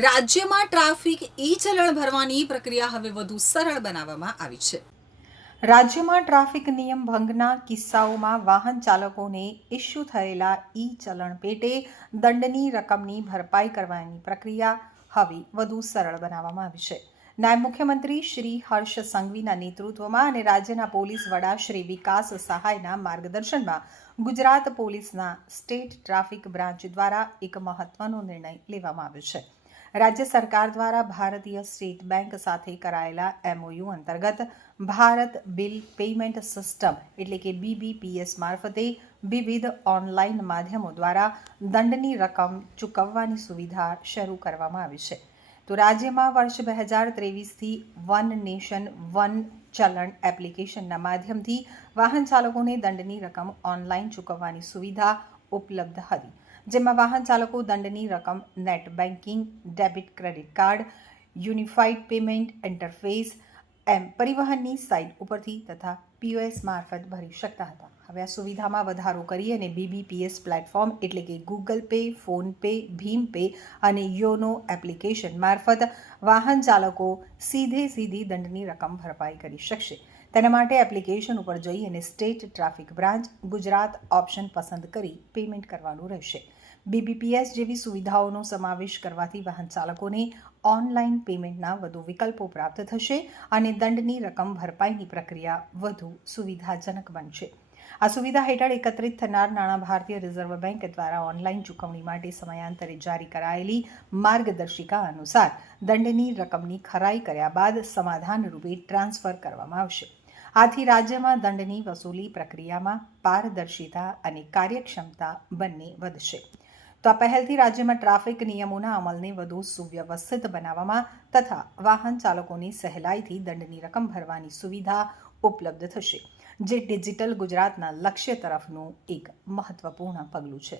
રાજ્યમાં ટ્રાફિક ઈ ચલણ ભરવાની પ્રક્રિયા હવે વધુ સરળ બનાવવામાં આવી છે રાજ્યમાં ટ્રાફિક નિયમ ભંગના કિસ્સાઓમાં વાહન ચાલકોને ઇસ્યુ થયેલા ઈ ચલણ પેટે દંડની રકમની ભરપાઈ કરવાની પ્રક્રિયા હવે વધુ સરળ બનાવવામાં આવી છે નાયબ મુખ્યમંત્રી શ્રી હર્ષ સંઘવીના નેતૃત્વમાં અને રાજ્યના પોલીસ વડા શ્રી વિકાસ સહાયના માર્ગદર્શનમાં ગુજરાત પોલીસના સ્ટેટ ટ્રાફિક બ્રાન્ચ દ્વારા એક મહત્વનો નિર્ણય લેવામાં આવ્યો છે રાજ્ય સરકાર દ્વારા ભારતીય સ્ટેટ બેંક સાથે કરાયેલા એમઓયુ અંતર્ગત ભારત બિલ પેમેન્ટ સિસ્ટમ એટલે કે બીબીપીએસ મારફતે વિવિધ ઓનલાઈન માધ્યમો દ્વારા દંડની રકમ ચૂકવવાની સુવિધા શરૂ કરવામાં આવી છે તો રાજ્યમાં વર્ષ બે હજાર ત્રેવીસથી વન નેશન વન ચલણ એપ્લિકેશનના માધ્યમથી વાહન ચાલકોને દંડની રકમ ઓનલાઈન ચૂકવવાની સુવિધા ઉપલબ્ધ હતી જેમાં વાહન ચાલકો દંડની રકમ net banking debit credit card unified payment interface એમ પરિવહનની સાઇટ ઉપરથી તથા પીઓએસ મારફત ભરી શકતા હતા હવે આ સુવિધામાં વધારો કરી અને બીબીપીએસ પ્લેટફોર્મ એટલે કે ગૂગલ પે ફોનપે ભીમ પે અને યોનો એપ્લિકેશન મારફત વાહન ચાલકો સીધે સીધી દંડની રકમ ભરપાઈ કરી શકશે તેના માટે એપ્લિકેશન ઉપર જઈ અને state traffic branch Gujarat option પસંદ કરી પેમેન્ટ કરવાનું રહેશે બીબીપીએસ જેવી સુવિધાઓનો સમાવેશ કરવાથી વાહન ચાલકોને ઓનલાઈન પેમેન્ટના વધુ વિકલ્પો પ્રાપ્ત થશે અને દંડની રકમ ભરપાઈની પ્રક્રિયા વધુ સુવિધાજનક બનશે આ સુવિધા હેઠળ એકત્રિત થનાર નાણાં ભારતીય રિઝર્વ બેંક દ્વારા ઓનલાઈન ચૂકવણી માટે સમયાંતરે જારી કરાયેલી માર્ગદર્શિકા અનુસાર દંડની રકમની ખરાઈ કર્યા બાદ સમાધાન રૂપે ટ્રાન્સફર કરવામાં આવશે આથી રાજ્યમાં દંડની વસૂલી પ્રક્રિયામાં પારદર્શિતા અને કાર્યક્ષમતા બંને વધશે તો આ પહેલથી રાજ્યમાં ટ્રાફિક નિયમોના અમલને વધુ સુવ્યવસ્થિત બનાવવામાં તથા વાહન ચાલકોની સહેલાઈથી દંડની રકમ ભરવાની સુવિધા ઉપલબ્ધ થશે જે ડિજિટલ ગુજરાતના લક્ષ્ય તરફનું એક મહત્વપૂર્ણ પગલું છે